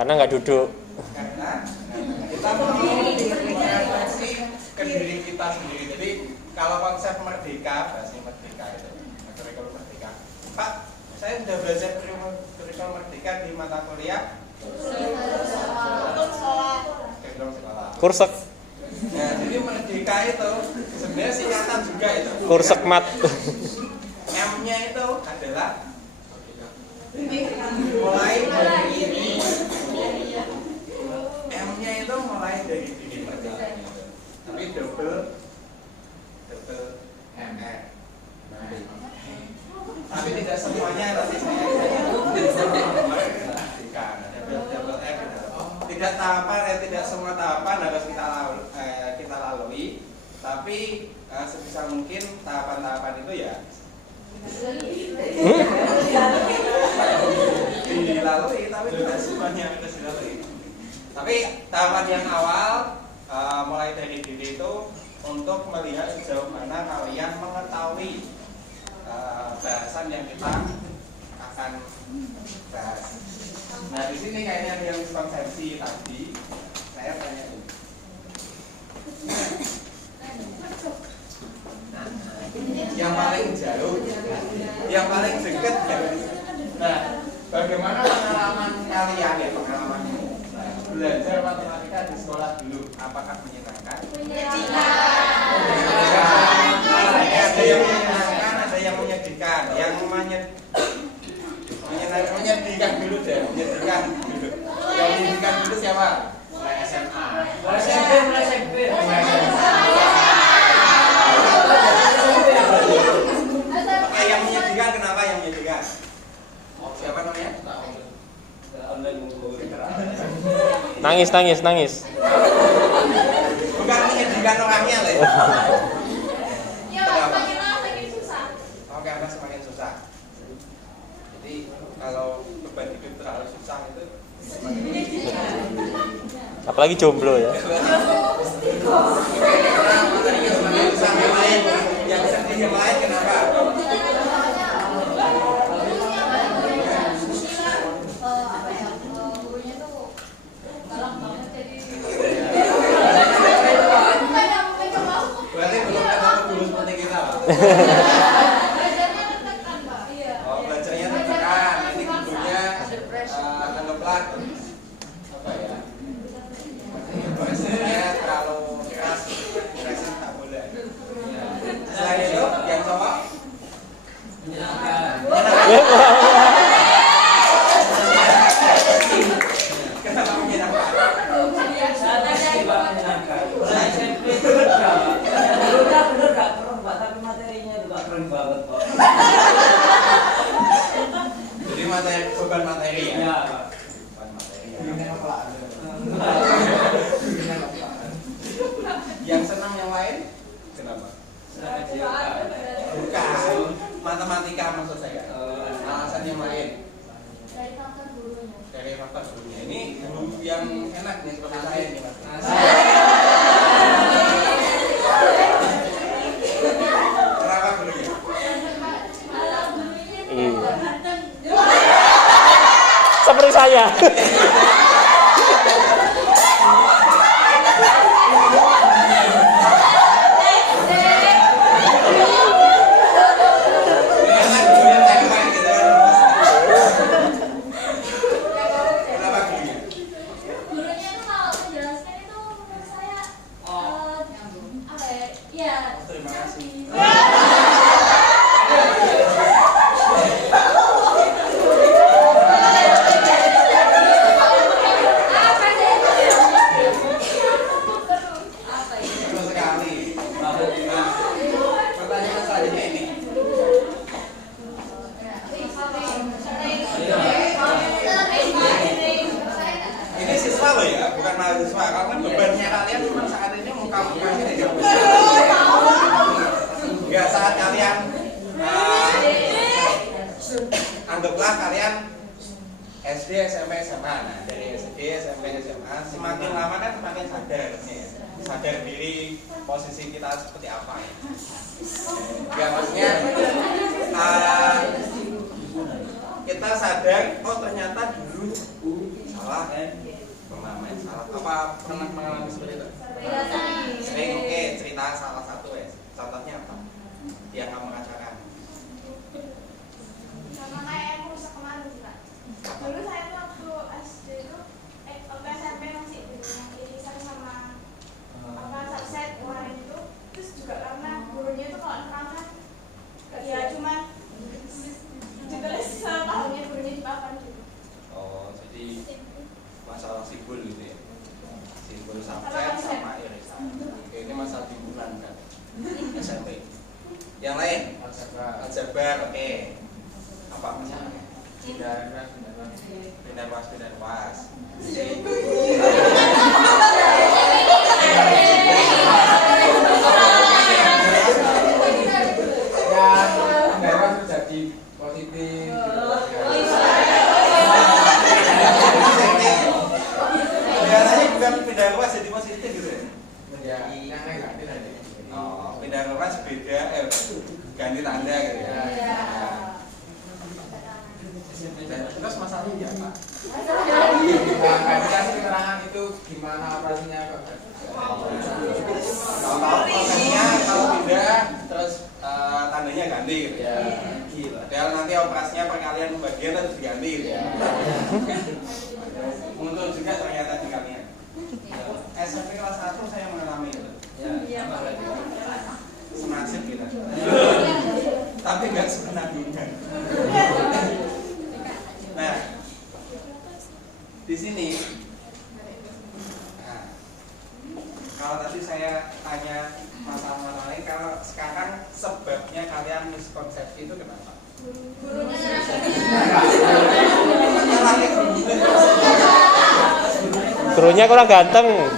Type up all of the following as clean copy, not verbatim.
Karena nggak duduk. Karena kita mau merefleksi ke diri kita sendiri. Jadi kalau konsep merdeka, bahasa merdeka itu, kurikulum merdeka. Pak, saya sudah belajar kurikulum merdeka di mata kuliah sekolah. Kursek. Nah, jadi merdeka itu sebenarnya singkatan juga itu. Kursek mat. M-nya itu adalah mulai dari diri. M-nya itu mulai dari diri merdeka. Tapi double M-R. Tapi tidak semuanya nanti saya merdeka. Double M. Tidak tahapan, tidak semua tahapan harus kita lalui. Tapi sebisa mungkin tahapan-tahapan itu ya dilalui, tapi tidak semuanya harus dilalui. Tapi tahapan yang awal mulai dari diri itu untuk melihat sejauh mana kalian mengetahui bahasan yang kita akan bahas. Nah di sini kayaknya ada yang konsepsi tadi. Saya tanya ini. Yang paling jauh, yang paling dekat dari. Nah, bagaimana pengalaman kalian ya, pengalamanmu belajar matematika di sekolah dulu? Apakah menyenangkan? Ada yang menyenangkan, ada yang menyedihkan. Yang menyedihkan dulu deh, menyedihkan dulu. Yang menyedihkan dulu siapa? Mulai SMA. Mulai SMP. Oke, yang menyedihkan kenapa yang menyedihkan? Siapa namanya? Nangis. Bukan menyedihkan orangnya lah ya. Ya, semakin susah. Oke, apa semakin susah. Jadi kalau beban hidup terlalu susah itu semakin menyedihkan. Apalagi jomblo ya. Kenapa tadinya semakin susah yang lain? Yang sedih yang lain kenapa? Berarti belum ketemu guru seperti kita, Pak. Oh, belajarnya tertekan. Ini gurunya anggaplah apa ya? Bahasanya kalau keras, kerasin tak boleh. Selain itu, yang cowok kenapa menyenangkan? Jadi materi, beban materi ya? Beban materi ya. Yang senang yang lain? Kenapa? Bukan, matematika maksud saya. Alasan yang lain dari faktor gurunya. Ini guru yang enak nih seperti saya nih, Mas. Kenapa gurunya? Seperti saya. Enak gurunya cewek gitu kan, Mas. Kenapa gurunya? Gurunya itu kalau menjelaskan itu menurut saya apa ya? Ya, Terima kasih. Betul sekali. Nah, pertanyaan selanjutnya ini. Ini siswa loh ya, bukan mahasiswa. Kalau kan bebannya kalian cuma saat ini muka-mukanya aja. Ya saat kalian anggaplah kalian SD, SMP, SMA. Nah, dari SD, SMP, SMA semakin lama kan semakin sadar nih. Sadar diri posisi kita seperti apa. Ya maksudnya kita sadar oh ternyata dulu salah salah kan? Pemahaman salah. Apa pernah mengalami seperti itu? Sering. Oke, cerita salah satu ya. Contohnya apa? Yang kamu rasakan. Sama kayak yang rusak kemarin sih Pak. Dulu saya tuh waktu SD itu waktu SMP masih yang irisan sama subset kemarin itu. Terus juga karena gurunya itu kalau nerangkan ya cuman ditulis tahunnya gurunya di papan gitu. Oh, jadi masalah simbol gitu ya. Simbol subset sama irisan. Oke, ini masalah timbulan kan. SMP. Yang lain? Aljabar, oke. Apa masalahnya? Pindah was. Jadi positif. Biasanya bukan pindah was jadi positif gitu ya? Ya, yang negatif aja. Oh, pindah was beda, ganti tanda gitu ya? Terus masalahnya apa? Nggak dikasih keterangan itu gimana operasinya kok? Kalau prosesnya kalau pindah terus tandanya ganti gitu ya? Padahal nanti operasinya perkalian pembagian harus diganti gitu ya? Muncul juga ternyata di kalian. SMP kelas 1 saya mengalami itu. Senasib gitu. Tapi nggak sepenanggungan. Nah, di sini, nah, kalau tadi saya tanya masalah lain, kalau sekarang sebabnya kalian miskonsepsi itu kenapa? Gurunya kurang ganteng.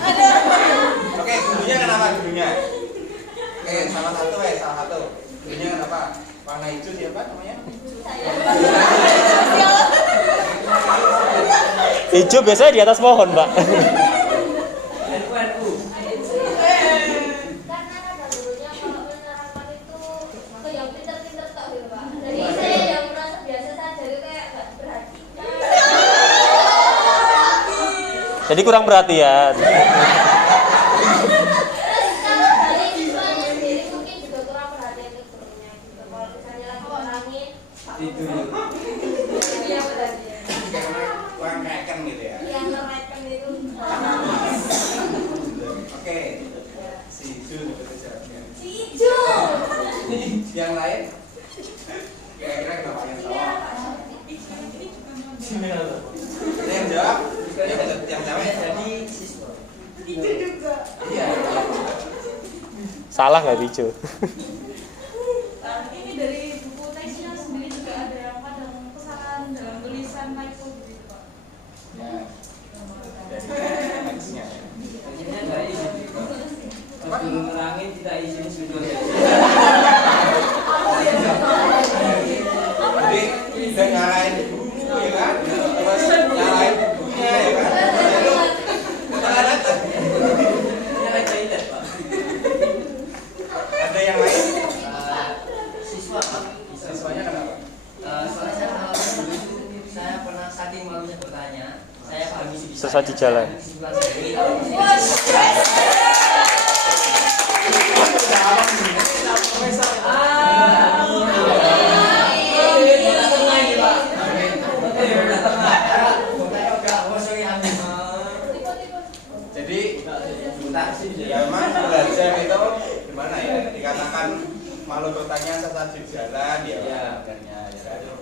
Oke, gurunya kenapa gurunya? Oke, salah satu. Gurunya kenapa? Warna hijau siapa namanya? Hijau biasanya di atas pohon, Mbak. Karena ada gurunya kalau menerangkan itu yang pintar-pintar tak gitu Pak. Jadi saya yang merasa biasa saja itu kayak nggak perhatikan. Jadi kurang perhatian. Terus kalau dari siswanya sendiri mungkin juga kurang perhatian ke gurunya gitu. Kalau misalnya lagi nerangin, iya perhatian. Karena kurang reken gitu ya. Yang mereka itu. Oke, si hijau seperti siapa? Si hijau. Yang lain? Kira-kira kenapa yang salah? Ada yang jawab? Yang jawab jadi siswa. Itu juga. Iya. Salah nggak hijau? Ini dari buku teksnya sendiri juga ada yang kadang kesalahan dalam tulisan typo gitu Pak. Ya. Dari nextnya. Dulu nerangin kita izin sudah. Jadi udah nyalain buku ya kan? Terus nyalain bukunya ya kan? Lalu nyalain Nyalain toilet Pak. ada yang lain? Siswa Pak. Siswanya kenapa? Soalnya saya pengalaman dulu itu saya pernah saking malunya bertanya. Saya permisi di Sesat di jalan. Kesimpulan sendiri kalau Jadi ya memang belajar itu gimana ya? Dikatakan malu bertanya sesat di jalan ya. ya Akhirnya ya kan?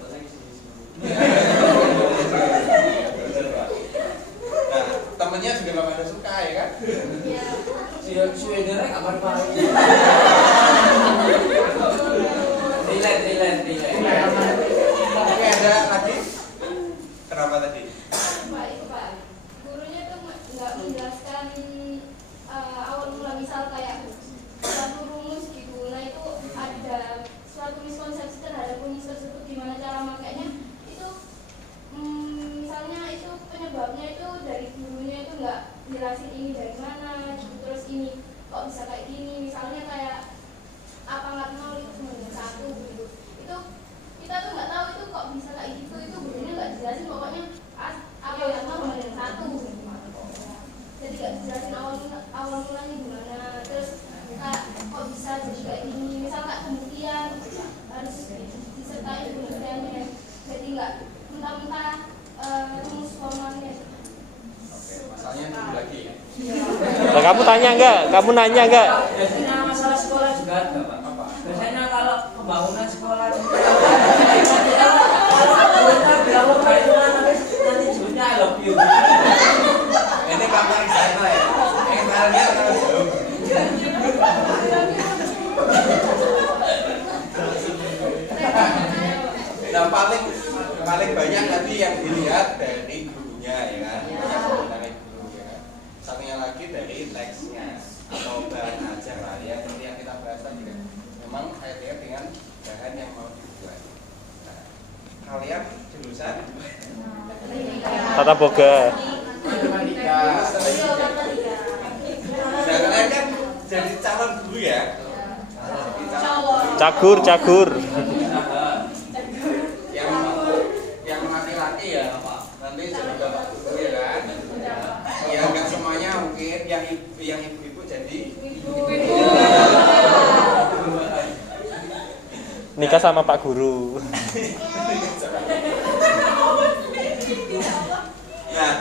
Nah, temennya juga gak pada suka ya kan? si Wedera kapan Pak? Relate. Oke, ada lagi? Kenapa tadi? Pak itu Pak, gurunya tuh nggak menjelaskan awal mula misal kayak satu rumus gitu. Nah itu ada suatu miskonsepsi terhadap rumus tersebut gimana cara makainya itu misalnya itu penyebabnya itu dari gurunya itu nggak jelasin ini dari mana gitu. Terus ini kok bisa kayak gini misalnya kayak apa nggak nol itu cuma dengan satu gitu itu kita tuh nggak tahu itu kok bisa kayak gitu itu gurunya nggak jelasin pokoknya apa nggak nol cuma dengan satu Nah, kamu tanya enggak? Kamu nanya enggak? Biasanya masalah sekolah juga ada, Pak. Apa? Biasanya kalau pembangunan sekolah kalau bilang lo kayak itu nanti judulnya I love you. Ini kamu di sana ya. Yang kalian kalau jauh. Nah paling banyak nanti yang dilihat dari gurunya ya kan, dari guru ya kan. Satunya lagi dari teksnya atau bahan ajar lah ya, seperti yang kita bahas tadi kan. Memang kaitannya dengan bahan yang mau dibuat. Nah, kalian jurusan Tata boga. Matematika. Nah kalian kan jadi calon guru ya. Jadi calon Cagur. yang laki-laki ya Pak, nanti jadi bapak guru ya kan. Ya nggak semuanya mungkin yang ibu-ibu jadi Nikah sama Pak Guru. Nah,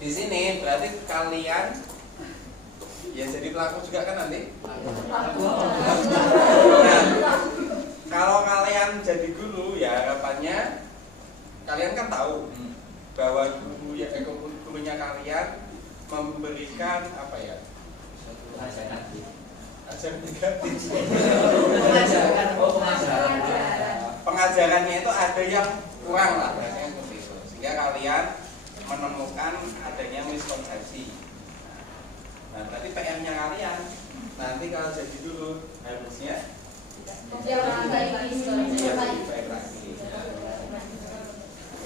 di sini berarti kalian ya jadi pelaku juga kan nanti. Nah, kalau kalian jadi guru ya harapannya kalian kan tahu bahwa gurunya kalian memberikan apa ya? Ajaran negatif. Pengajarannya itu ada yang kurang lah, biasanya seperti itu. Sehingga kalian menemukan adanya miskonsepsi. Nah, berarti PR-nya kalian nanti kalau jadi dulu harusnya lebih baik lagi.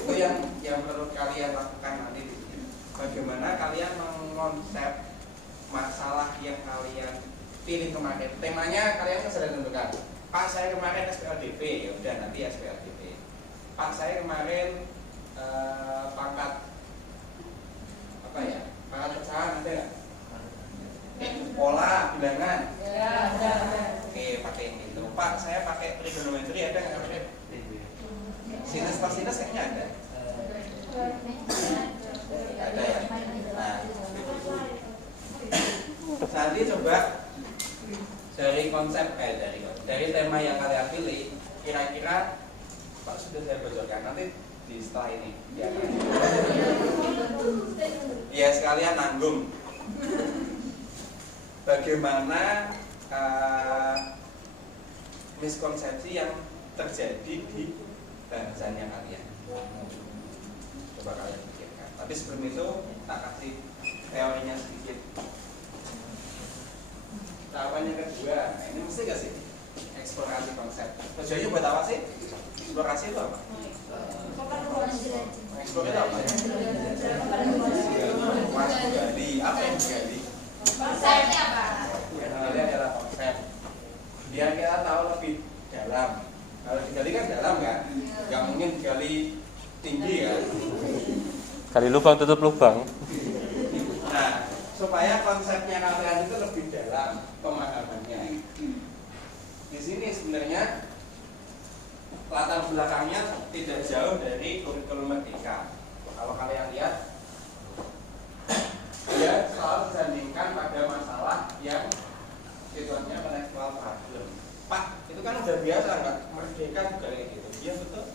Itu yang perlu kalian lakukan nanti di sini. Bagaimana kalian mengonsep masalah yang kalian pilih kemarin. Temanya kalian kan sudah tentukan. Pak saya kemarin SPLDP, ya udah nanti SPLDP. Pak saya kemarin pangkat apa ya? Pangkat pecahan ada nggak? Pola bilangan. Oke, pakai yang itu. Pak saya pakai trigonometri ada nggak? Sinus kosinus kayaknya ada. Ada ya. Nah, nanti coba dari konsep dari tema yang kalian pilih, kira-kira Pak sudah saya bocorkan nanti di setelah ini ya sekalian nanggung bagaimana miskonsepsi yang terjadi di bahasanya kalian. Coba kalian pikirkan. Tapi sebelum itu tak kasih teorinya sedikit. Tahapan yang kedua, nah ini mesti gak sih? Eksplorasi konsep. Tujuannya buat apa sih? Eksplorasi itu apa? Eksplorasi itu apa? Mas gali, apa yang digali? Konsepnya apa? Yang digali adalah konsep. Biar kita tahu lebih dalam. Kalau digali kan dalam kan? Gak mungkin digali tinggi kan? Kali lubang tutup lubang. Nah, supaya konsepnya kalian itu lebih dalam pemahamannya. Di sini sebenarnya latar belakangnya tidak jauh dari kurikulum Merdeka. Kalau kalian lihat, dia selalu disandingkan pada masalah yang situasinya kontekstual problem. Pak, itu kan udah biasa nggak? Merdeka juga kayak gitu. Iya betul.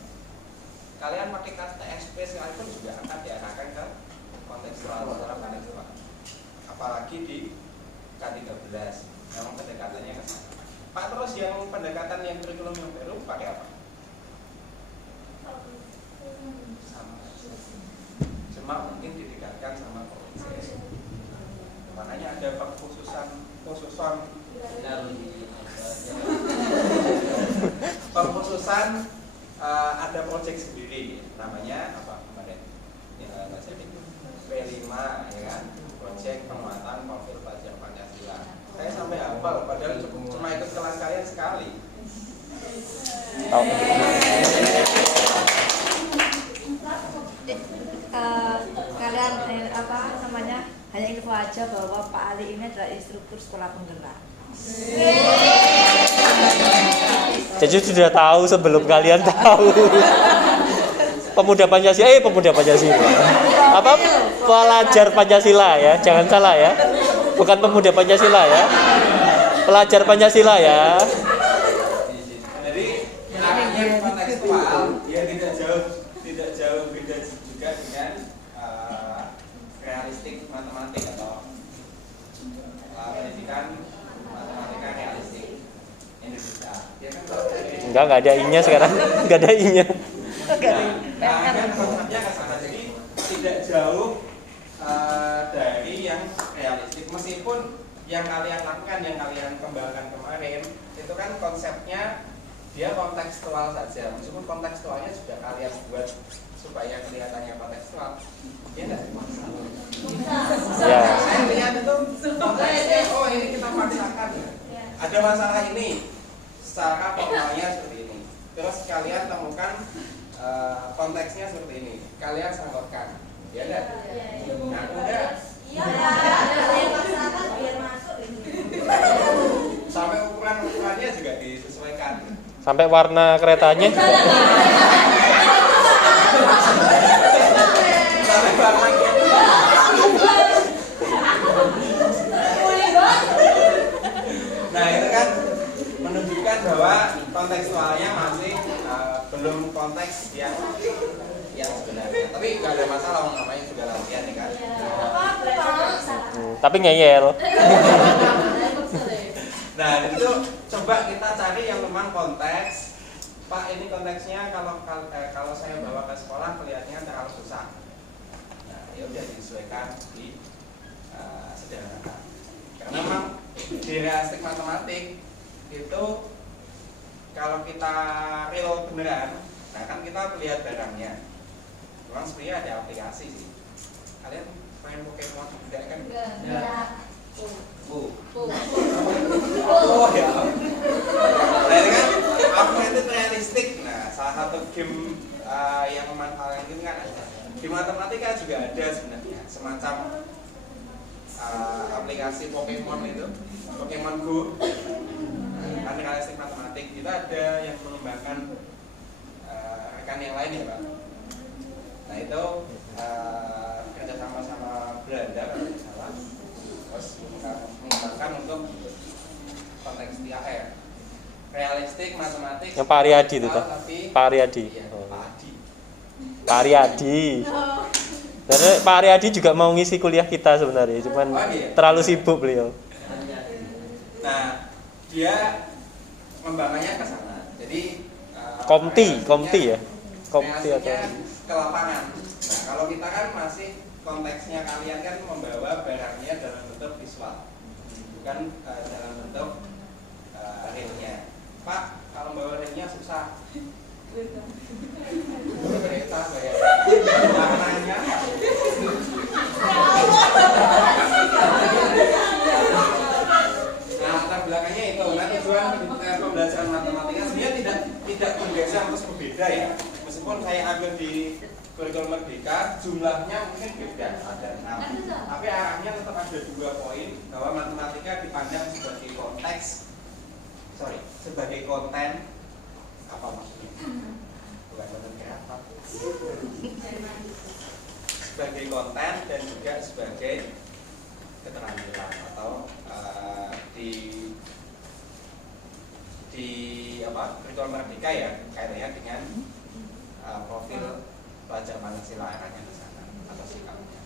Kalian pakai kata TXP sekalipun juga akan diarahkan ke kontekstual secara kontekstual. Apalagi di K13 memang pendekatannya ke sana. Pak, terus yang pendekatan yang kurikulum yang baru pakai apa? Sama. Cuma mungkin ditingkatkan sama provinsi. Makanya ada pengkhususan ada proyek sendiri namanya apa kemarin? Ya, P5 ya kan? Proyek penguatan profil pelajar Pancasila. Saya sampai hafal padahal cuma ikut kelas kalian sekali. Kalian apa namanya hanya info aja bahwa Pak Ali ini adalah instruktur sekolah penggerak. Jadi sudah tahu sebelum kalian tahu. Pemuda Pancasila. apa pelajar Pancasila ya, jangan salah ya, bukan pemuda Pancasila ya, pelajar Pancasila ya. Jadi arahnya kontekstual ya tidak jauh beda juga dengan realistik matematik atau pendidikan matematika realistik Indonesia. Ya kan Enggak ada i-nya sekarang, enggak ada i-nya. Nah, kan konsepnya ke sana. Jadi tidak jauh dari yang realistik, meskipun yang kalian lakukan, yang kalian kembangkan kemarin itu kan konsepnya dia kontekstual saja, meskipun kontekstualnya sudah kalian buat supaya kelihatannya kontekstual, ya enggak? Ya. Saya lihat itu konteksnya, oh ini kita paksakan. Ada masalah ini, secara formalnya seperti ini. Terus kalian temukan konteksnya seperti ini, kalian sangkutkan, ya enggak? Nah, udah. Sampai ukurannya juga disesuaikan. Sampai warna keretanya juga. Sampai warna Nah itu kan menunjukkan bahwa kontekstualnya masih belum konteks yang sebenarnya. Tapi nggak ada masalah, namanya juga latihan ya kan. Tapi ngeyel. Nah itu coba kita cari yang memang konteks. Pak ini konteksnya kalau saya bawa ke sekolah kelihatannya terlalu susah. Nah ya udah disesuaikan di sederhana. Karena memang di realistik matematik itu kalau kita real beneran, nah kan kita lihat barangnya. Memang sebenarnya ada aplikasi sih. Kalian main Pokemon enggak kan? Enggak. Oh ya. Nah ini kan augmented realistic. Nah salah satu game yang memanfaatkan game kan ada. Di matematika juga ada sebenarnya semacam aplikasi Pokemon itu, Pokemon Go. Kan realistik matematik kita ada yang mengembangkan rekan yang lain ya Pak. Nah itu kerjasama sama Belanda kalau tidak salah, terus mengembangkan untuk konteks TAR, realistik matematik. Yang Pak Aryadi itu kan? Pak Aryadi. Iya, Pak Adi. Pak Aryadi. Karena Pak Aryadi juga mau ngisi kuliah kita sebenarnya, cuman terlalu sibuk beliau. Nah dia pengembangannya ke sana. Jadi Komti ya. Komti atau ke lapangan. Nah, kalau kita kan masih konteksnya kalian kan membawa barangnya dalam bentuk visual, bukan dalam bentuk realnya. Pak, kalau membawa realnya susah. Kereta bayar. Warnanya. Nah, latar belakangnya itu. Nah, tujuan pembelajaran matematika sebenarnya tidak bergeser terus berbeda ya. Meskipun saya ambil di kurikulum Merdeka, jumlahnya mungkin beda, ada 6. Tapi arahnya tetap ada 2 poin bahwa matematika dipandang sebagai konteks, sebagai konten. Apa maksudnya? Bukan konten kreatif. Sebagai konten dan juga sebagai keterampilan atau di kurikulum Merdeka ya kaitannya dengan profil pelajar Pancasila arahnya ke sana atau sikapnya.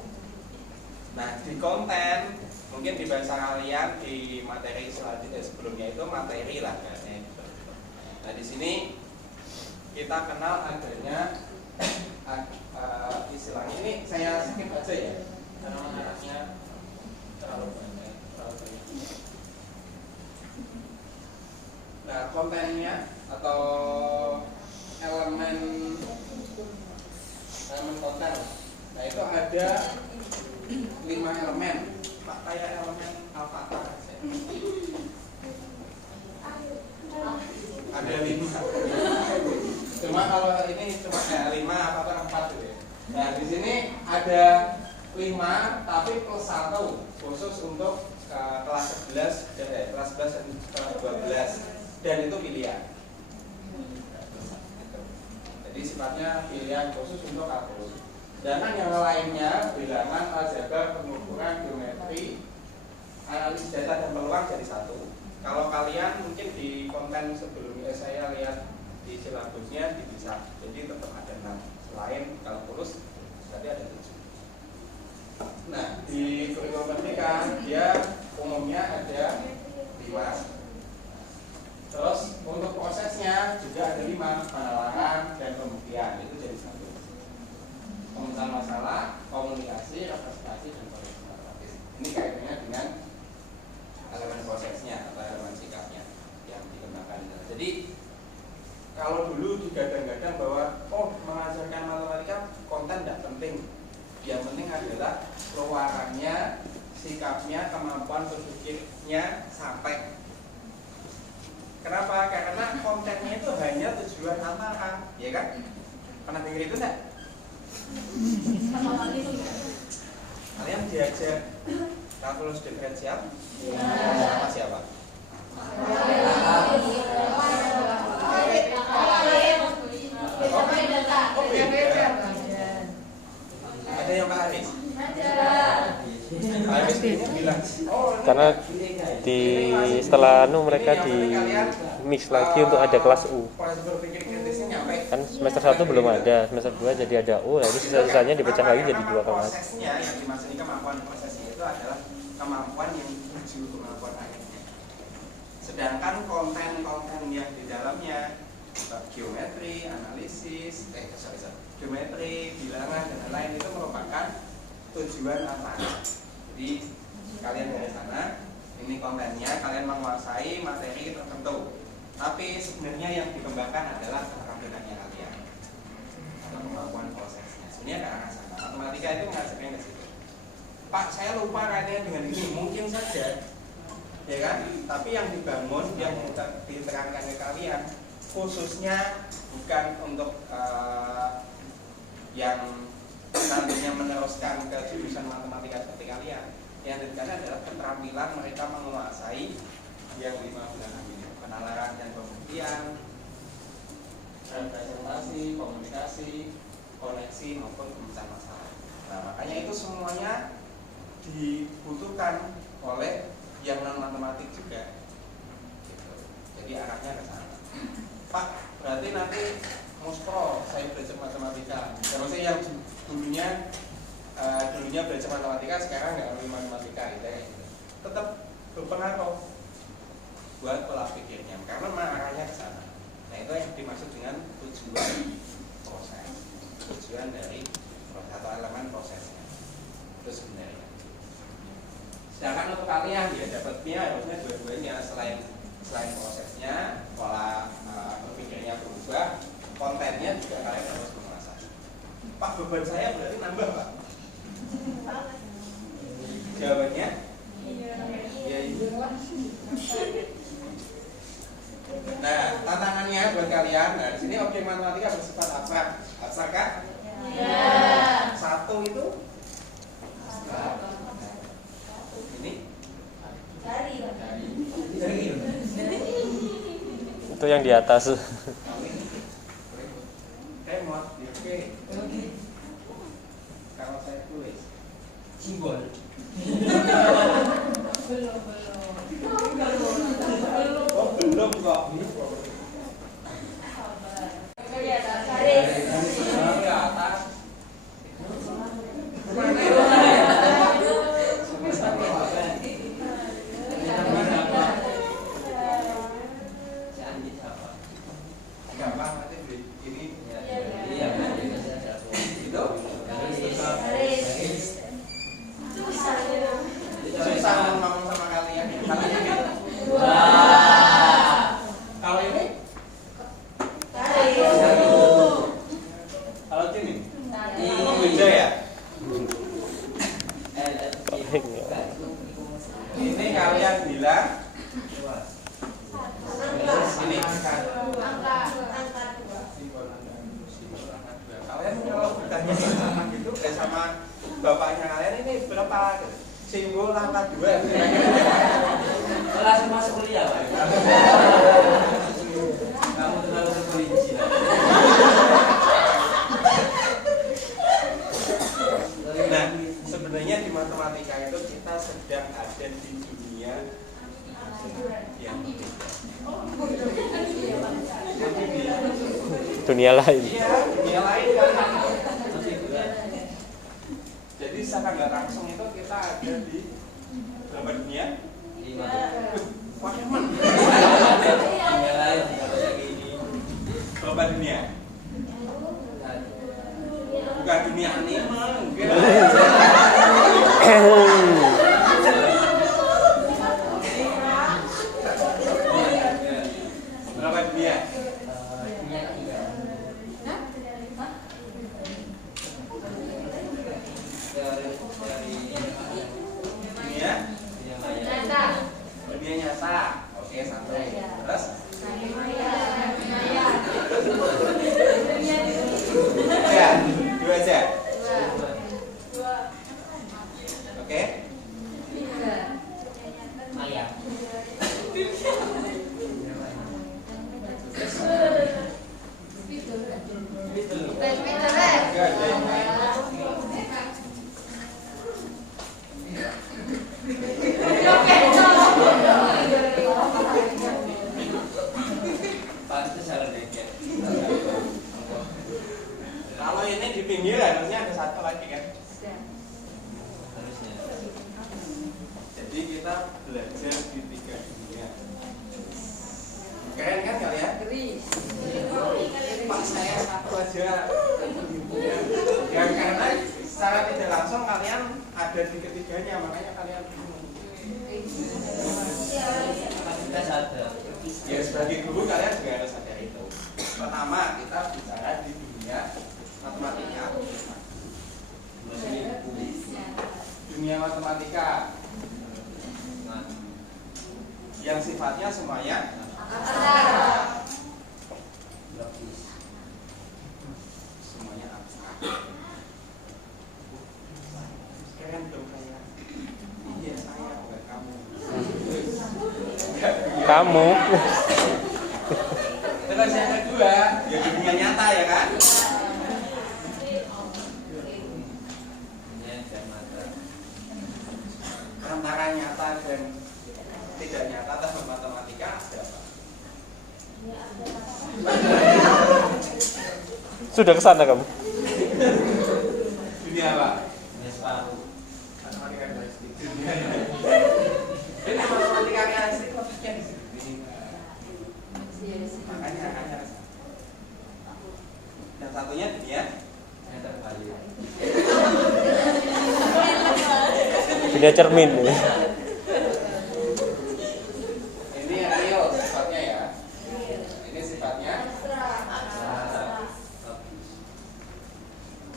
Nah di konten mungkin di bahasa kalian di materi selanjutnya sebelumnya itu materi lah kayaknya. Nah di sini kita kenal adanya istilahnya ini saya skip aja ya karena anaknya terlalu banyak. Nah kontennya atau elemen konten, nah itu ada 5 elemen, Pak, kayak elemen alfabet aja. Ada 5. Cuma kalau ini cuma 5 atau 4 gitu ya. Nah di sini ada 5 tapi plus 1 khusus untuk kelas 11, kelas 11 dan kelas 12 dan itu pilihan. Jadi sifatnya pilihan khusus untuk kampus. Sedangkan yang lainnya bilangan, aljabar, pengukuran, geometri, analisis data dan peluang jadi satu. Kalau kalian mungkin di konten sebelumnya saya lihat di silabusnya bisa, jadi tetap ada 6. Selain kalkulus tadi ada 7. Nah, di kurikulum merdeka dia umumnya ada 5. Terus untuk prosesnya juga ada 5, penalaran dan pembuktian, itu jadi 1. Pemecahan masalah, komunikasi, representasi, dan koreksi normatif. Ini kaitannya dengan elemen prosesnya atau elemen sikapnya yang dikembangkan. Jadi kalau dulu digadang-gadang bahwa mengajarkan matematika konten tidak penting, yang penting adalah keluarannya, sikapnya, kemampuan berpikirnya sampai. Kenapa? Karena kontennya itu hanya tujuan antara, ya kan? Pernah dengar itu enggak? Kalian diajar kalkulus diferensial? Sama siapa? Ada yang Pak Haris? Pak Haris bilang, Karena di setelah mereka di mix lagi untuk ada kelas U. Kan semester 1 belum ada, semester 2 jadi ada U, jadi sisa-sisanya dipecah lagi jadi 2 kelas. Prosesnya yang dimaksud kemampuan prosesnya itu adalah kemampuan yang menuju kemampuan akhirnya. Sedangkan konten-konten yang di dalamnya geometri, analisis, geometri, bilangan dan lain-lain itu merupakan tujuan apa? Jadi kalian dari sana, ini kontennya, kalian menguasai materi tertentu. Tapi sebenarnya yang dikembangkan adalah keterampilannya kalian atau kemampuan prosesnya. Sebenarnya ke arah sana. Matematika itu mengajarkan ke situ. Pak, saya lupa kaitannya dengan ini, mungkin saja, ya kan? Tapi yang dibangun, yang diterangkan ke kalian, khususnya bukan untuk yang nantinya meneruskan ke jurusan matematika seperti kalian. Yang diterangkan adalah keterampilan mereka menguasai yang 5 bilangan ini. Penalaran dan pembuktian, representasi, komunikasi, koneksi maupun pemecahan masalah. Nah, makanya itu semuanya dibutuhkan oleh yang non matematik juga. Gitu. Jadi arahnya ke sana. Pak, berarti nanti muspro saya belajar matematika. Terusnya yang dulunya belajar matematika sekarang nggak ngerti matematika, gitu. Tetap berpengaruh buat pola pikirnya, karena arahnya ke sana. Nah, itu yang dimaksud dengan tujuan proses, tujuan dari atau elemen prosesnya. Itu sebenarnya. Sedangkan untuk kalian ya dapatnya harusnya dua-duanya, selain prosesnya, pola berpikirnya berubah, kontennya juga kalian harus menguasai. Pak, beban saya berarti nambah, Pak? Jawabannya? Iya. Nah, tantangannya buat kalian, nah di sini objek matematika bersifat abstrak. Abstrak kan? Ya. 1 itu? Abstrak. Ini? Dari. Itu yang di atas. Saya mau oke. Kalau saya tulis simbol. Belum kok. Ke atas. Gampang nanti ini. Itu. Susah ngomong sama kalian. Kalian gitu. Kalau ini? Kalau ini? Beda ya? Ini kalian bilang ini angka 2. Kalian kalau bertanya sama gitu, sama bapaknya kalian ini berapa? Simbol angka 2. Langsung masuk kuliah, Pak. Kamu terlalu terperinci. matematika itu kita sedang ada di dunia yang Dunia lain. iya, dunia lain kan. Jadi secara nggak langsung itu kita ada di berapa dunia? 5. Wah, emang. Yang lain kalau segini. Berapa dunia? Bukan dunia anime, enggak. Berapa dunia? Dunia ketiga. Dari Dunia? dunia maya. Dunia nyata. Oke, satu. Terus? Ya, dua aja. Oke. Maya. Enggak ada yang lain. Pasti salah deket. Kalau ini di pinggir harusnya ada satu lagi kan. Harusnya. Jadi kita belajar di 3 dunia. Keren kan kalian? Pak saya satu aja. Ya karena secara tidak langsung kalian ada di ketiganya, makanya kalian bingung. Kita sadar. Ya sebagai guru kalian juga harus sadar itu. Pertama kita bicara di dunia matematika. Dunia matematika yang sifatnya semuanya Logis. semuanya abstrak. Keren dong saya. Iya saya bukan kamu. Kamu. Terus yang kedua ya dunia nyata ya kan. Dunia dan mata. Antara nyata dan tidak nyata dalam matematika ada apa? Sudah kesana kamu? Dunia apa? Dunia separuh. Matematika realistik. Ini matematika realistik maksudnya di sini. Makanya yang satunya dunia Yang terbalik. Dunia cermin. ini yang real sifatnya ya. Ini sifatnya.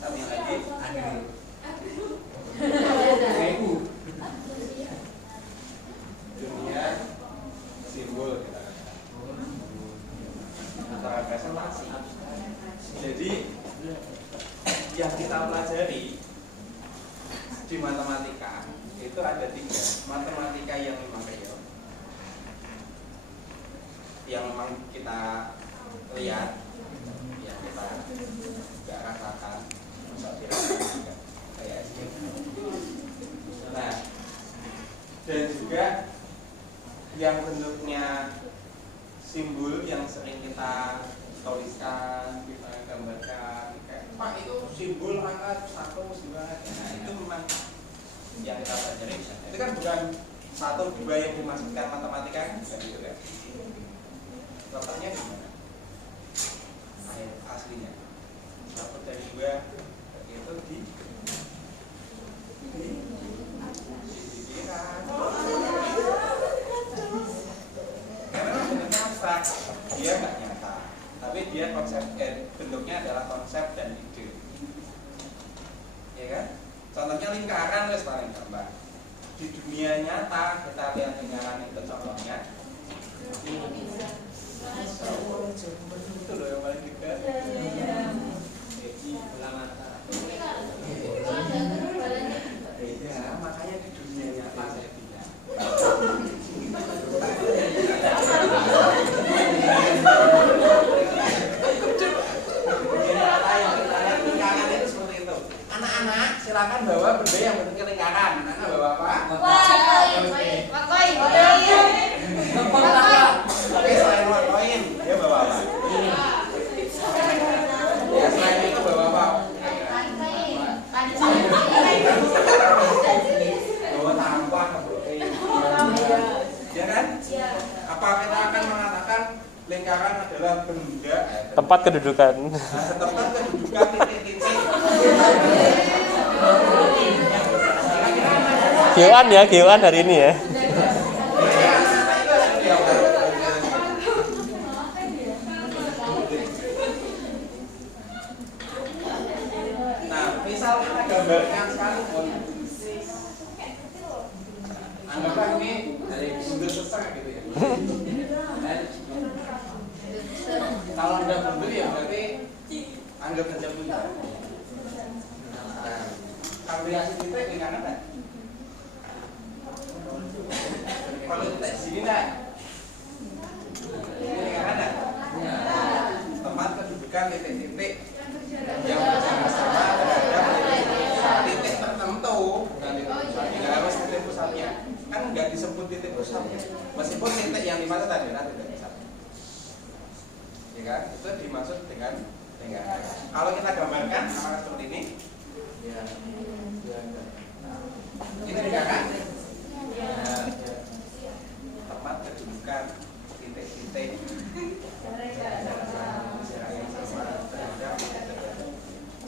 Satu yang lagi. Dunia simbol kita antara presentasi. Jadi yang kita pelajari di matematika itu ada 3. Matematika yang memang real, yang memang kita lihat, yang kita nggak rasakan, nggak dirasakan juga kayak SD. Nah, dan juga yang bentuknya simbol yang sering kita tuliskan, kita gambarkan, kayak Pak itu simbol angka 1 gimana? Nah itu memang yang kita pelajari. Itu kan bukan 1, 2 yang dimasukkan matematika kan, gitu kan? Letaknya gimana? Aslinya 1 dan 2 itu di pikiran. Karena bentuknya abstrak, dia nggak nyata, tapi dia konsep bentuknya adalah konsep dan ide, ya kan? Contohnya lingkaran wes paling gampang. Di dunia nyata kita lihat lingkaran itu contohnya. Itu loh yang paling dekat. Jadi bola mata. Ya, makanya di dunia nyata saya bilang. Anak-anak silakan bawa benda yang bentuknya lingkaran. lingkaran adalah benda Tempat kedudukan. tempat kedudukan titik-titik. Geoan ya, geoan hari ini ya. Nah, misal kita gambarkan sekalipun, anggaplah ini dari sudut sesar gitu ya. Kalau udah bentuk ya berarti anggap saja punya. Nah, kalkulasi titik lingkaran enggak? Kalau titik sini enggak? Ini lingkaran enggak? Tempat kedudukan titik-titik yang bersama-sama terhadap titik tertentu, bukan titik pusatnya, nggak harus titik pusatnya. Kan nggak disebut titik pusatnya, meskipun titik yang dimaksud adalah titik pusatnya. Ya kan? Itu dimaksud dengan lingkaran. Kalau kita gambarkan apakah seperti ini? Ya. Ini lingkaran. Nah, tempat kedudukan titik-titik yang sama terhadap.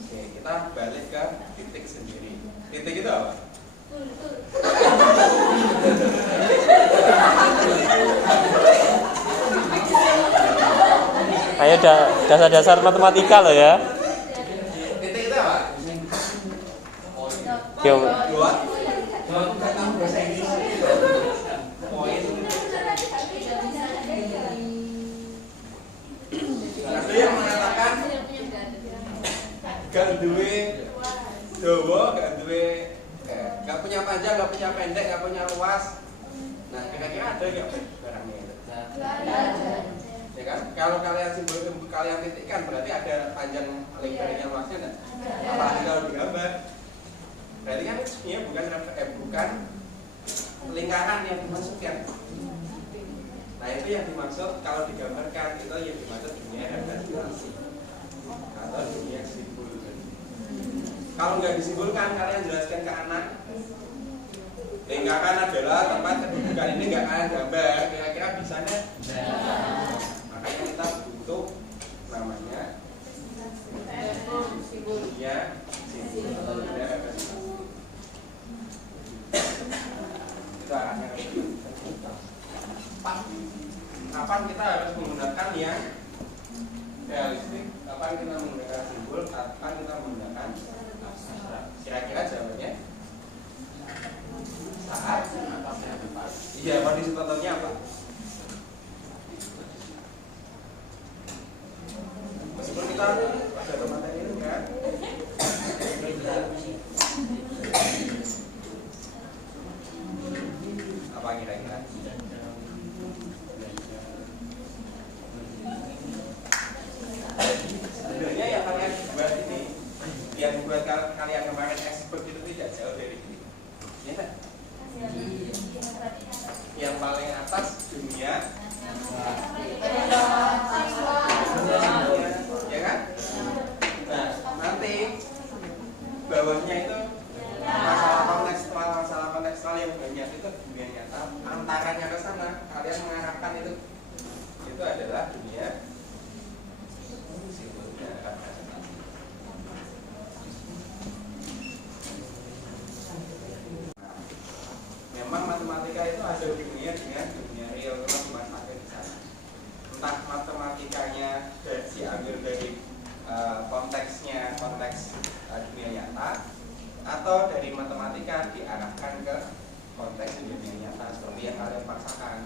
Oke, kita balik ke titik sendiri. Titik itu apa? Ayo dasar-dasar matematika loh ya. Titik itu apa? Dot. Bahasa Inggris. Poin. Ada yang mengatakan gak duwe dawa, gak punya panjang, gak punya pendek, gak punya luas. Nah, kira-kira ada nggak barangnya itu? Ya kan? Kalau kalian kalian titikkan berarti ada panjang lebarnya luasnya enggak? Apalagi kalau digambar. Berarti kan itu sebenarnya bukan lingkaran yang dimasukkan. Nah, itu yang dimaksud kalau digambarkan, itu yang dimaksud dunia representasi atau dunia simbol. Kalau nggak disimbolkan, kalian jelaskan ke anak. Lingkaran adalah tempat kedudukan, ini nggak kalian gambar, kira-kira bisa nggak? Makanya kita butuh namanya dunia simbol, dunia representasi. Itu arahnya. Kapan kita harus menggunakan yang realistik, kapan kita menggunakan simbol, kapan kita menggunakan abstrak. Kira-kira jawabannya saat iya, kondisi tertentunya apa? Meskipun kita ada materi ini kan apa kira-kira? Sebenarnya yang kalian buat ini, yang buat kalian kemarin expert itu tidak jauh dari ini, ya kan? Yang paling atas dunia, ya kan? Nah, nanti bawahnya itu masalah kontekstual yang banyak itu dunia nyata. Antaranya ke sana, kalian mengarahkan itu adalah dunia. Memang matematika itu ada hubungannya dengan dunia real, memang dimanfaatkan di sana. Entah matematikanya diambil dari konteksnya, konteks dunia nyata, atau dari matematika diarahkan ke konteks dunia nyata seperti yang kalian paksakan.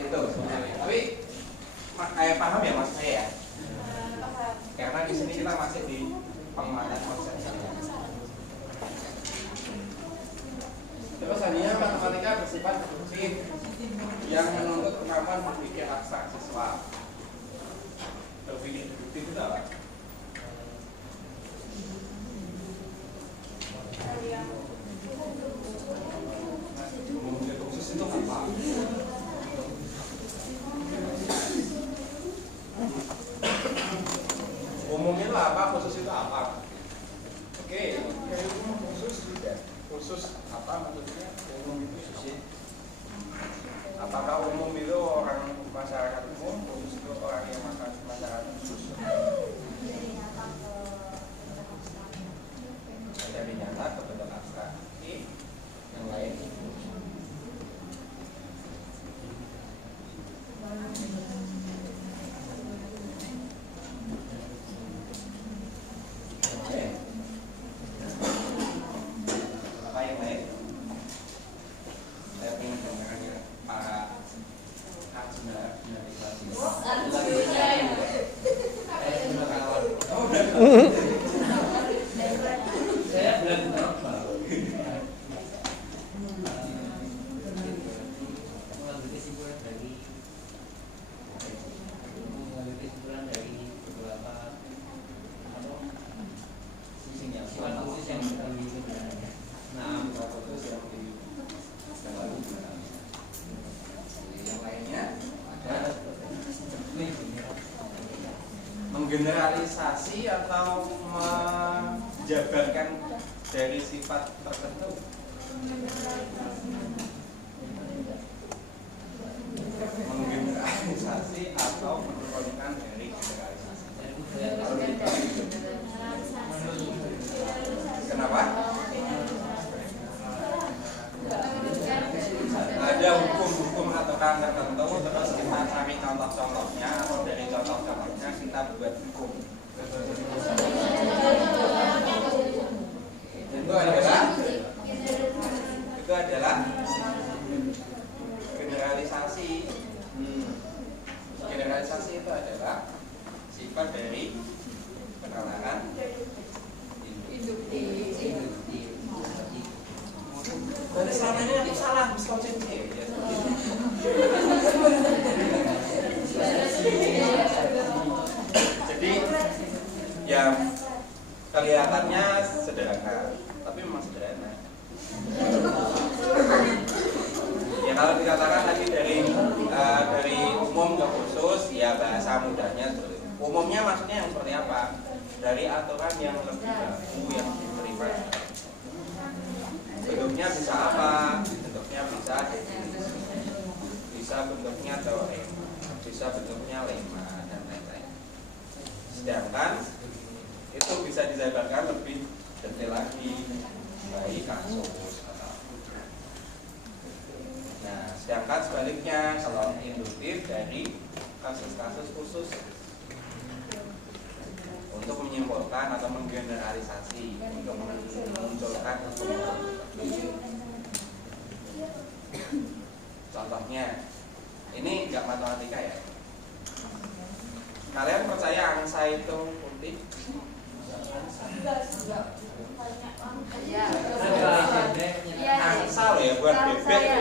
Itu sebenarnya. Tapi paham ya mas saya ya? Karena di sini kita masih di penguatan konsep. Terus hanya matematika bersifat deduktif yang menuntut kemampuan berpikir abstrak siswa. Berpikir deduktif itu apa? Khusus itu apa? Umum itu apa? Khusus itu apa? Oke, khusus juga. Khusus apa maksudnya? Umum itu khusus. Apa yang lain? Saya ingin dengarkan ya para generalisasi. Saya belum tahu. Mengambil kesimpulan dari beberapa sifat khusus yang kita miliki sebenarnya. Nah, fokus yang yang lainnya ada menggeneralisasi atau menjabarkan dari sifat tertentu. Menggeneralisasi atau menurunkan dari generalisasi. Kenapa? Ada hukum-hukum aturan tertentu, terus kita cari contoh-contohnya, atau dari contoh-contohnya kita buat hukum. Itu adalah generalisasi. Generalisasi itu adalah sifat dari penalaran induktif. Berarti selama ini aku salah miskonsepsi ya. Jadi ya kelihatannya sederhana, tapi memang sederhana. Ya kalau dikatakan tadi dari umum ke khusus, ya bahasa mudahnya umumnya maksudnya yang seperti apa? Dari aturan yang lebih baku yang diterima. Bentuknya bisa apa? Bentuknya bisa bentuknya teorema, bisa bentuknya lemma dan lain-lain. Sedangkan itu bisa dijabarkan lebih detail lagi, baik kasus atau. Nah, sedangkan sebaliknya kalau induktif dari kasus-kasus khusus untuk menyimpulkan atau menggeneralisasi, untuk memunculkan hukum. Contohnya, ini enggak matematika ya. Kalian percaya angsa itu putih? Angsa loh ya, bukan bebek ya.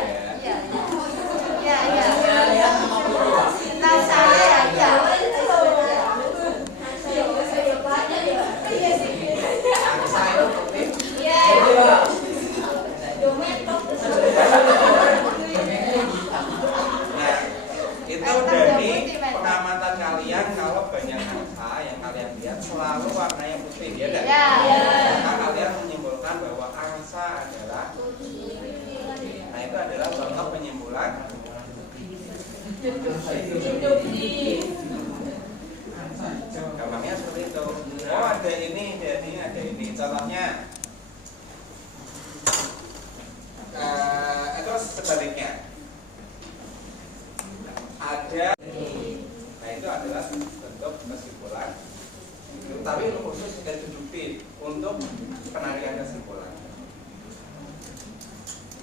Pengamatan kalian kalau banyak angsa yang kalian lihat selalu warnanya putih, ya kan? Maka kalian menyimpulkan bahwa angsa adalah putih. Nah, itu adalah contoh penyimpulan gampangnya seperti itu. Oh, ada ini. Contohnya terus sebaliknya ada. Nah, itu adalah bentuk kesimpulan, tapi khusus deduktif untuk penarikan kesimpulan.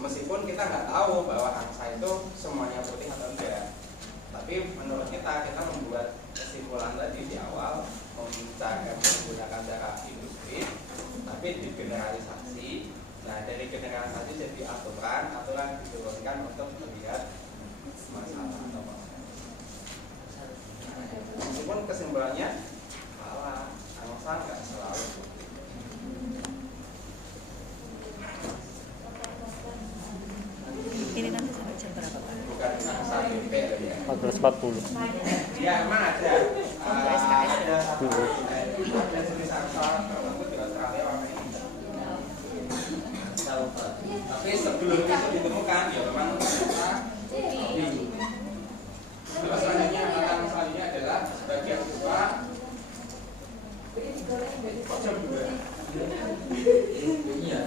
Meskipun kita nggak tahu bahwa angsa itu semuanya putih atau enggak, tapi menurut kita membuat kesimpulan tadi di awal menggunakan cara induktif, tapi digeneralisasi. Nah, dari generalisasi jadi aturan diturunkan untuk melihat masalah atau apa. Meskipun kesimpulannya salah, angsa nggak selalu putih. Ini nanti sampai jam berapa Pak? Bukan angsa BP ya. 14.40. Ya, emang ada satu ada jenis angsa tertentu di Australia warnanya hitam. Tapi sebelum itu ditemukan ya memang angsa biru. Terus selanjutnya adalah bagian kedua. Kok jam 2? Iya.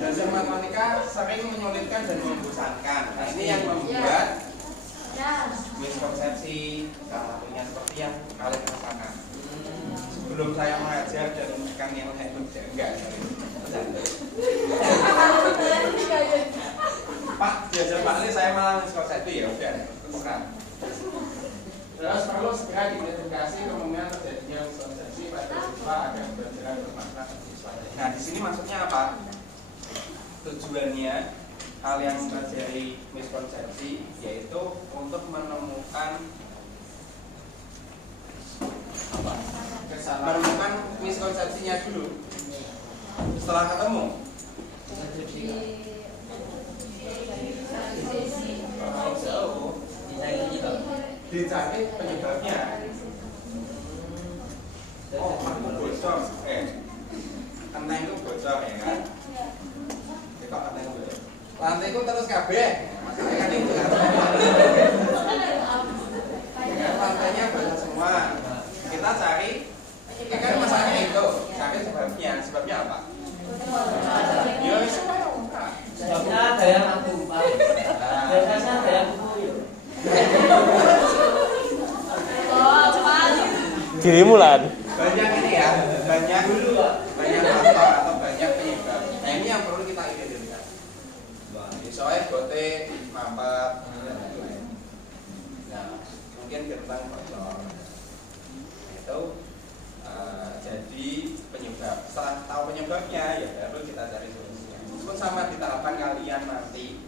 Dasar matematika sering menyulitkan dan membosankan. Nah, ini yang membuat miskonsepsi, salah satunya seperti yang kalian rasakan. Sebelum saya mengajar dan memberikan nilai enggak Pak, diajar Pak ini saya malah miskonsepsi ya udah terserah. Terus perlu segera diidentifikasi kemungkinan terjadinya miskonsepsi pada siswa agar pembelajaran bermakna bagi siswa. Nah di sini maksudnya apa? Tujuannya kalian mempelajari miskonsepsi yaitu untuk menemukan apa? Menemukan miskonsepsinya dulu. Setelah ketemu jauh dicari penyebabnya. Oh, aku bocor. Kentang itu bocor ya kan? Kok kentang bocor? Lantai itu terus kabeh. Masalahnya kan itu kan. Lantainya bocor semua. Kita cari. Ini kan masalahnya itu. Cari sebabnya. Sebabnya apa? Ya, Sebabnya ada yang aku Pak. Biasanya ada yang kuyup. Dirimu Lan. Banyak ini ya, banyak faktor atau banyak penyebab. Nah ini yang perlu kita identifikasi. Misalnya bote, mampet, dan lain-lain. Nah mungkin gentang bocor. Itu jadi penyebab. Setelah tahu penyebabnya ya baru kita cari solusinya. Meskipun sama di tahapan kalian nanti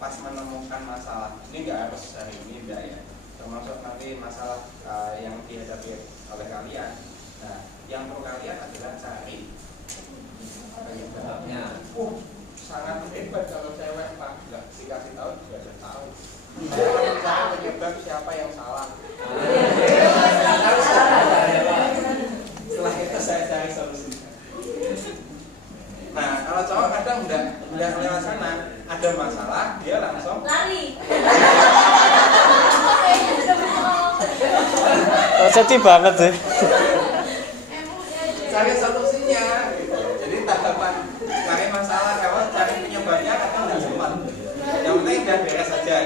pas menemukan masalah, ini nggak harus hari ini enggak ya. Termasuk nanti masalah yang dihadapi oleh kalian. Nah, yang perlu kalian adalah cari penyebabnya. Sangat hebat kalau cewek Pak, nggak dikasih tahu juga ada tahu. Saya akan mencari penyebab siapa yang salah. Setelah itu saya cari solusinya. Nah, kalau cowok kadang udah lewat sana, ada masalah, dia langsung lari. Kok sedih banget sih. cari solusinya gitu. Jadi tahapan cari masalah, kalau cari penyebabnya kadang nggak sempat. Yang penting udah beres saja.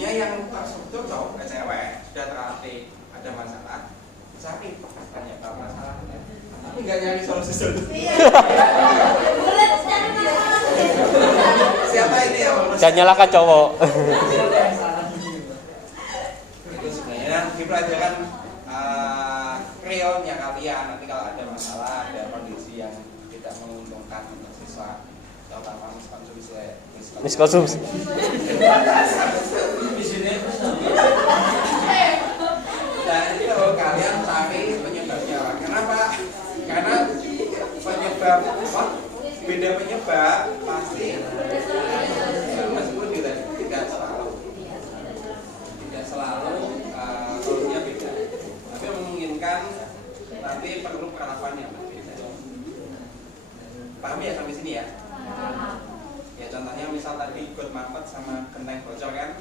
Ini yang terstruktur cowok ke cewek sudah terlatih ada masalah, cari penyebab masalahnya. Tapi nggak nyari solusi-solusi. Siapa ini yang harus? Jangan nyalakan cowok. Itu sebenarnya di pelajaran kreolnya kalian nanti kalau ada masalah, ada kondisi yang tidak menguntungkan untuk siswa, terutama Miskonsumsi. Dan itu kalian cari penyebabnya. Kenapa? Karena penyebab beda penyebab pasti meskipun tidak selalu solusinya beda, tapi memungkinkan nanti perlu perlakuan yang berbeda. Paham ya sampai sini ya? Ya contohnya misal tadi ikut mampet sama genteng bocor kan,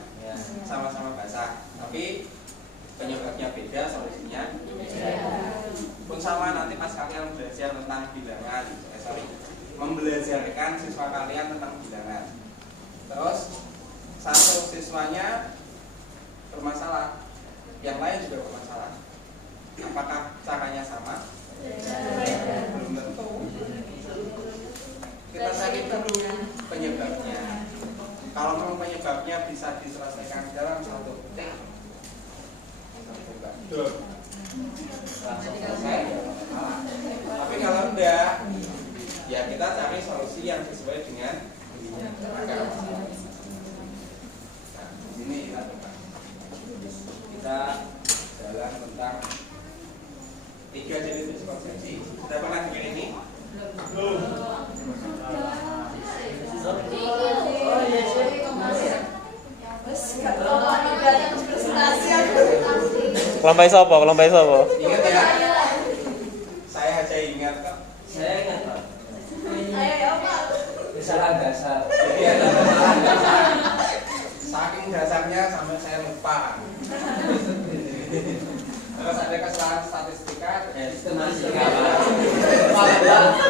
sama-sama basah, tapi penyebabnya beda, solusinya beda. Pun sama nanti pas kalian belajar tentang bilangan, membelajarkan siswa kalian tentang bilangan. Terus satu siswanya bermasalah, yang lain juga bermasalah. Apakah caranya sama? Belum tentu. Kita cari dulu penyebabnya. Kalau memang penyebabnya bisa diselesaikan dalam satu detik, langsung selesai. Tapi kalau enggak, ya kita cari solusi yang sesuai dengan akar masalah. Nah, di sini kita jalan tentang 3 jenis miskonsepsi. Sudah pernah dengar ini? Belum. Kelompok sopo? Ingat ya? Saya aja ingat kok. Saya ingat Pak. Kesalahan dasar. Jadi ada kesalahan dasar. Saking dasarnya sampai saya lupa. Terus ada kesalahan statistika, Sistematika Pak.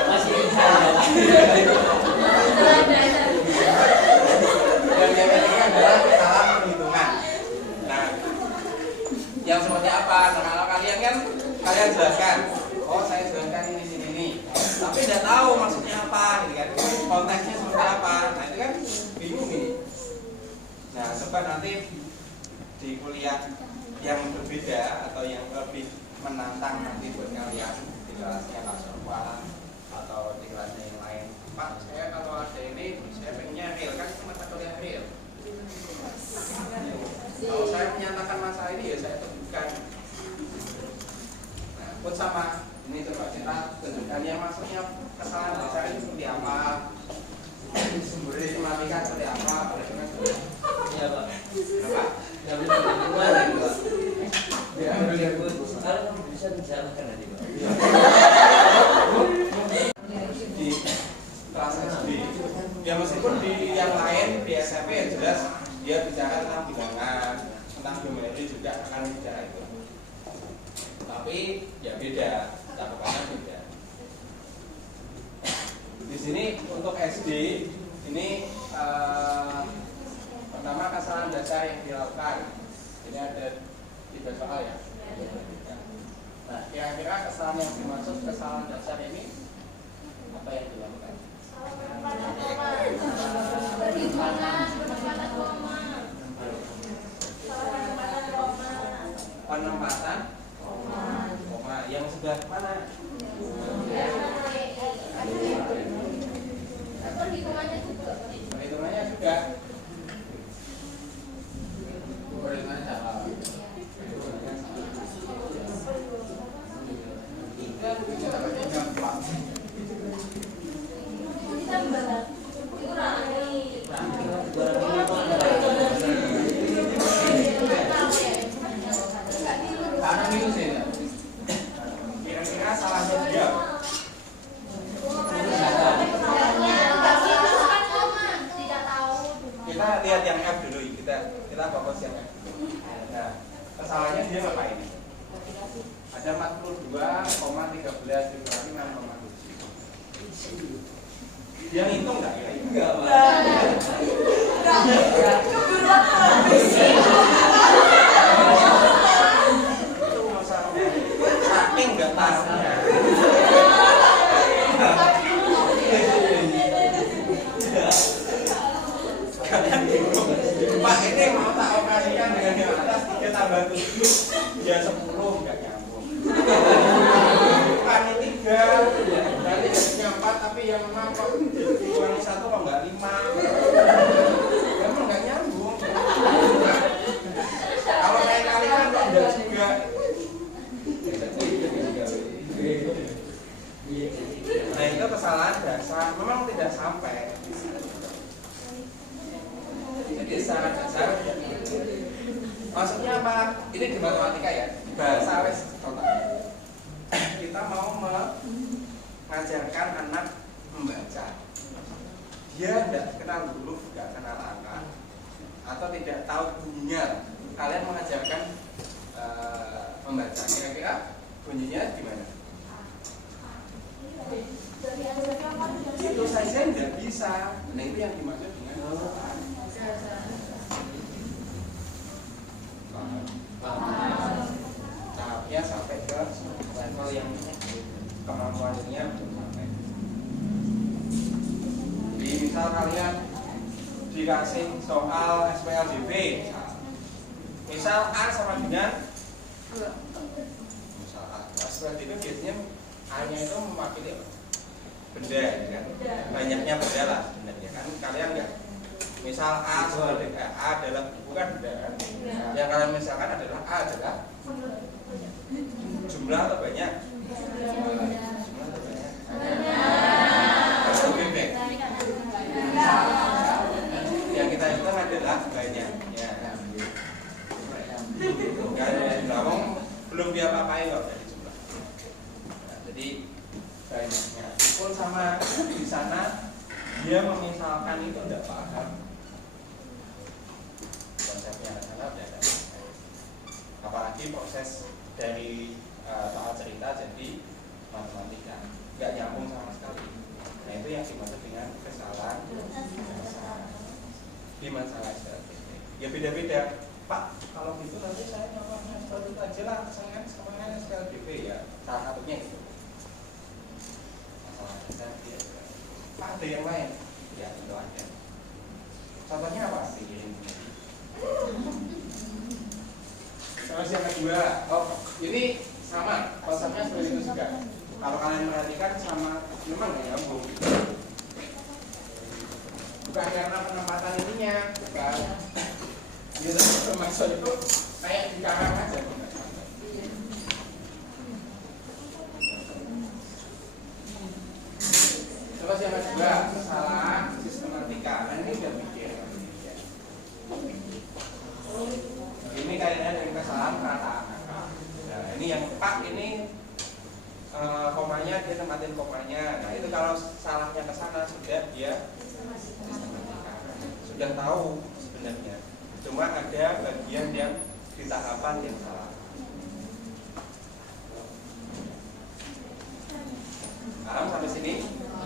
Masih ingat. dan yang ketiga adalah kesalahan perhitungan. Nah, yang seperti apa. Nah, kalau kalian kan kalian jelaskan, oh saya jelaskan ini, tapi tidak tahu maksudnya apa, gitu kan? Konteksnya seperti apa. Nah itu kan bingung nih. Nah coba nanti di kuliah yang berbeda atau yang lebih menantang nanti buat kalian di kelasnya Pak Sofwan atau di kelasnya yang lain. Pak, saya kalau ada ini saya pengennya real, kan itu mata kuliah real. Kalau saya menyatakan masalah ini ya saya tunjukkan. Nah, pun sama ini coba kita tunjukkan yang maksudnya kesalahan dasar itu seperti apa, sumber matematika seperti apa, Iya Pak. kenapa? Nggak bisa gimana gitu Pak. Kalau kamu bisa menjelaskan nanti Pak. Di kelas SD ya meskipun di yang lain di SMP yang jelas dia bicara tentang bilangan, tentang geometri juga akan bicara itu, tapi ya beda, cakupannya beda. Di sini untuk SD ini pertama kesalahan dasar yang dilakukan ini ada 3 soal ya. Nah kira-kira kesalahan yang dimaksud kesalahan dasar ini apa yang dilakukan? Penempatan koma yang sudah mana? Perhitungannya juga. Perhitungannya juga. Perhitungannya salah. Karena itu sih. Kira-kira salahnya dia. Kita lihat yang F dulu, kita fokus yang F dulu. Nah, kesalahannya dia ngapain? Ada 42,13 dikurangi 6,7. Dia ngitung nggak ya? Enggak Pak. Itu masalahnya. Saking nggak tahunya. Kalian bingung. Pak ini mau tak operasikan dengan yang atas 3 tambah 7 ya 10 nggak nyambung. Bukan 3 berarti jadinya 4 tapi yang 6 kok dikurangi 1 kok nggak 5. Emang nggak nyambung. Kalau kayak kalian kok enggak juga. Nah itu kesalahan dasar memang tidak sampai. Jadi secara dasar maksudnya apa? Ini di matematika ya, bahasa wes total. Kita mau mengajarkan anak membaca. Dia tidak kenal huruf, tidak kenal angka, atau tidak tahu bunyinya. Kalian mengajarkan membaca. Kira-kira bunyinya gimana? Itu saja tidak bisa. Nah itu yang dimaksud dengan tahapnya sampai ke level yang kemampuannya belum sampai. Jadi misal kalian dikasih soal SPLJP, misal A sama dengan misal A, SPLJP biasanya A-nya itu mewakili benda, kan? Banyaknya benda lah sebenarnya kan. Kalian enggak misal A sama dengan A adalah bukan benda kan? Yang kalian misalkan adalah A adalah jumlah atau banyak? Jumlah atau banyak? Banyak. Yang kita hitung adalah banyaknya. Kan belum diapa-apain kok dari jumlah. Nah, jadi banyaknya. Pun sama di sana dia memisalkan itu tidak paham konsepnya adalah tidak. Apalagi proses dari soal cerita jadi matematika nggak nyambung sama sekali. Nah itu yang dimaksud dengan kesalahan di masalah statistik. Ya beda-beda. Pak, kalau gitu nanti saya coba lah kesalahan SPLDP ya, salah satunya itu. Masalah SPLDP. Ada yang lain? Ya itu ada. Contohnya apa? Terus yang kedua, ini sama konsepnya seperti itu juga. Kalau kalian perhatikan sama, memang nggak nyambung. Bukan karena penempatan ininya, bukan. Gitu, maksud itu kayak di karang aja. Terus yang kedua, kesalahan sistematika. Nah, ini udah mikir. Ini kayaknya dari kesalahan perataan. Nah, ini yang Pak ini komanya dia tempatin komanya. Nah, itu kalau salahnya ke sana sudah dia sistematika. Sudah tahu sebenarnya. Cuma ada bagian yang di tahapan yang salah. Paham sampai sini?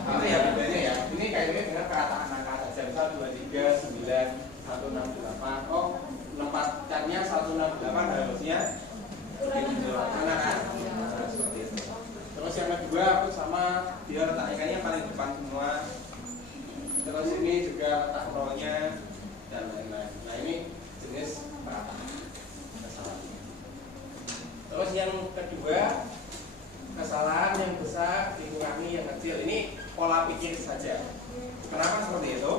Itu ya bedanya ya. Ini kaitannya dengan perataan angka saja. Misal 23, 9, 168. Oh, menempatkannya 168 harusnya mana kan? Nah, seperti itu. Terus yang kedua aku sama dia letak ikannya paling depan semua. Terus ini juga letak nolnya dan lain-lain. Nah ini jenis perataan kesalahan. Terus yang kedua kesalahan yang besar dikurangi yang kecil. Ini pola pikir saja. Kenapa seperti itu?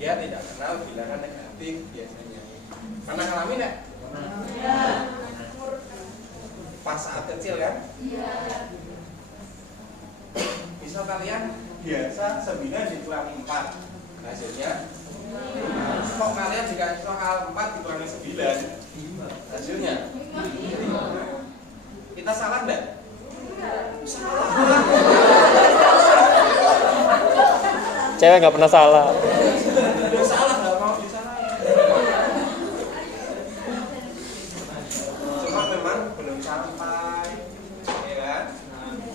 Dia tidak kenal bilangan negatif biasanya. Pernah ngalamin enggak? Iya. Pas saat kecil kan? Iya. Misal kalian biasa 9 dikurangi 4 hasilnya kok kalian jika soal 4 dikurangi 9 hasilnya kita salah enggak? Salah. Cewek nggak pernah salah. Dia salah nggak mau disalahin. Cuma memang belum sampai, ya kan?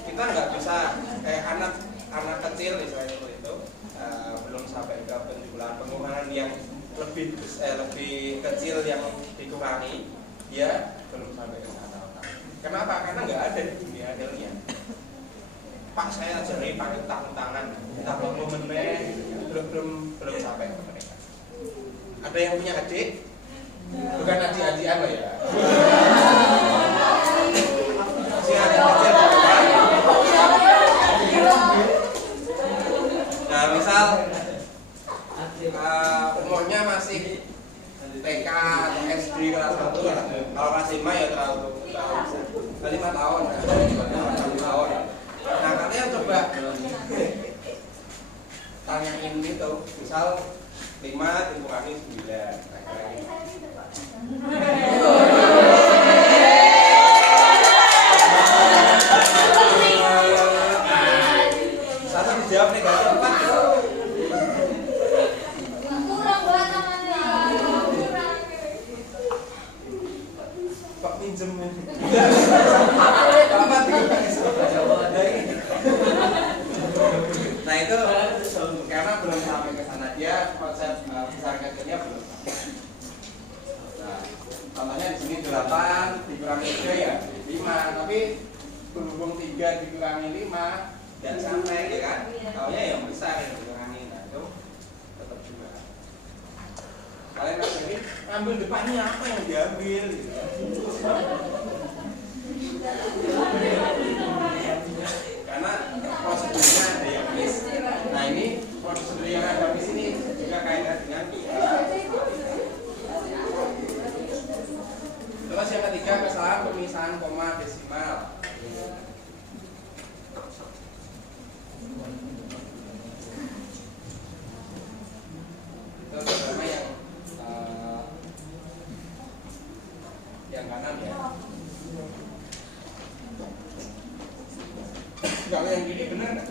Kita nggak bisa kayak anak kecil misalnya itu belum sampai ke pengurangan yang lebih kecil yang dikurangi, dia belum sampai ke sana. Kenapa? Karena nggak ada di dunia hasilnya. Pak saya ajari pakai tangan, tapi momennya belum sampai ke mereka. Ada yang punya adik? Bukan adik-adik apa ya? Si adik kecil bukan? Nah misal umurnya masih TK atau SD kelas 1 lah. Kalau kelas 5 ya terlalu besar. 5 tahun, 5 tahun. Nah kalian coba tanyain gitu, misal 5 dikurangi 9. Satu dijawab negatif 4. Kurang buat namanya. Pak pinjem. Nah itu karena belum sampai ke sana, dia konsep besar kecilnya belum sampai. Nah, contohnya di sini 8 dikurangi 3 ya 5, tapi berhubung 3 dikurangi 5 dan sampai ya kan, taunya yang besar yang dikurangi. Nah itu tetap juga. Kalian ini ambil depannya apa yang diambil? Gitu. Karena prosedurnya ada yang miss. Nah ini prosedur yang ada miss ini juga kaitan dengan terus yang ketiga kesalahan pemisahan koma desimal. Itu terutama yang kanan ya. Kalau yang gini benar nggak?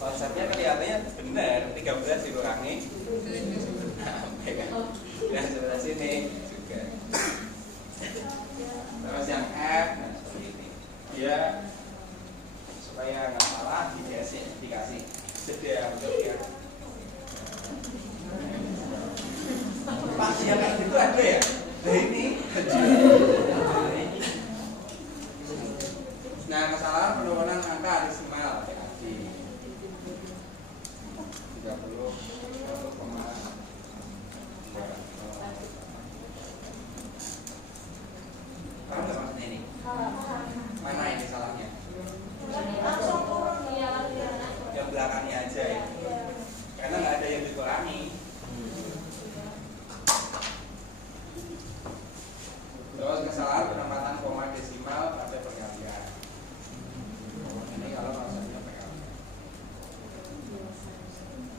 Konsepnya kelihatannya benar, 13 dikurangi dan sebelah sini juga. Terus yang F, nah seperti ini. Dia supaya nggak salah dikasih jeda aja ya. Karena nggak ada yang dikurangi. Terus kesalahan penempatan koma desimal pada perkalian. Ini kalau konsepnya perkalian.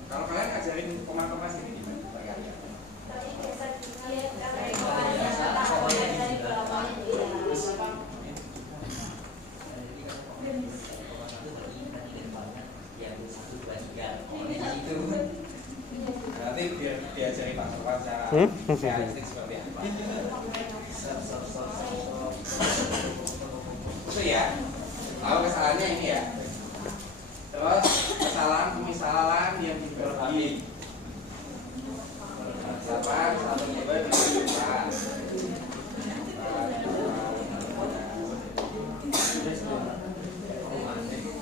Kalau kalian ngajarin koma-koma sini gimana perkalian? Nanti biar diajari Pak Sofwan secara realistik seperti apa. Itu ya. Lalu kesalahannya ini ya. Terus kesalahan pemisalan yang dibagi. Misalkan 1/2 dibagi 4.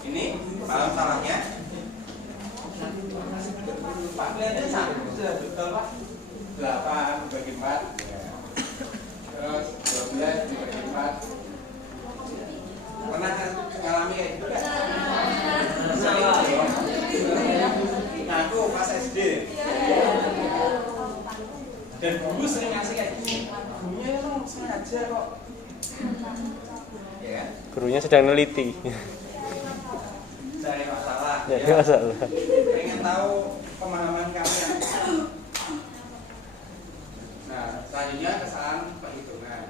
Ini paham salahnya? Pak kelihatan sudah betul Pak. 8 dibagi 4 ya. Terus 12 dibagi 4. Pernah ngalami kayak gitu kan? Nah aku pas SD dan guru sering ngasih kayak gini. Gurunya emang sengaja kok. Ya kan? Gurunya sedang neliti. Cari masalah. Ya, masalah. Pengen tahu pemahaman kalian. Nah, selanjutnya kesalahan perhitungan.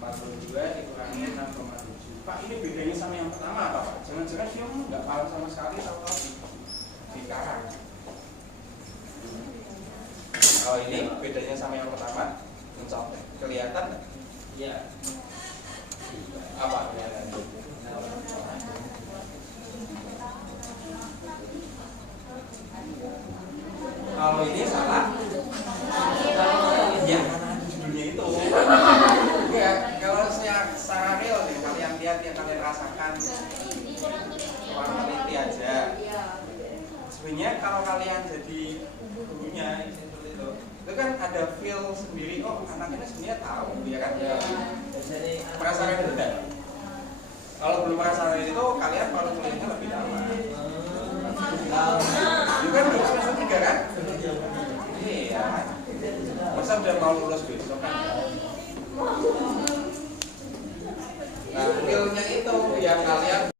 42 dikurangi 6,7. Pak, ini bedanya sama yang pertama apa Pak? Jangan-jangan dia nggak paham sama sekali atau di karang. Oh ini bedanya sama yang pertama, mencontek. Kelihatan? Iya. Apa kelihatan? Kalau ini salah, ya judulnya itu. Enggak, kalau secara real nih kalian lihat yang kalian rasakan, kurang teliti aja. Sebenarnya kalau kalian jadi gurunya seperti itu kan ada feel sendiri. Oh anak ini sebenarnya tahu, ya kan? Ya. Merasakan itu kan? Kalau belum merasakan itu, kalian kalau kuliahnya lebih lama. Itu kan belum semester 3 kan? Iya. Masa udah mau lulus besok kan? Nah, feel-nya itu yang kalian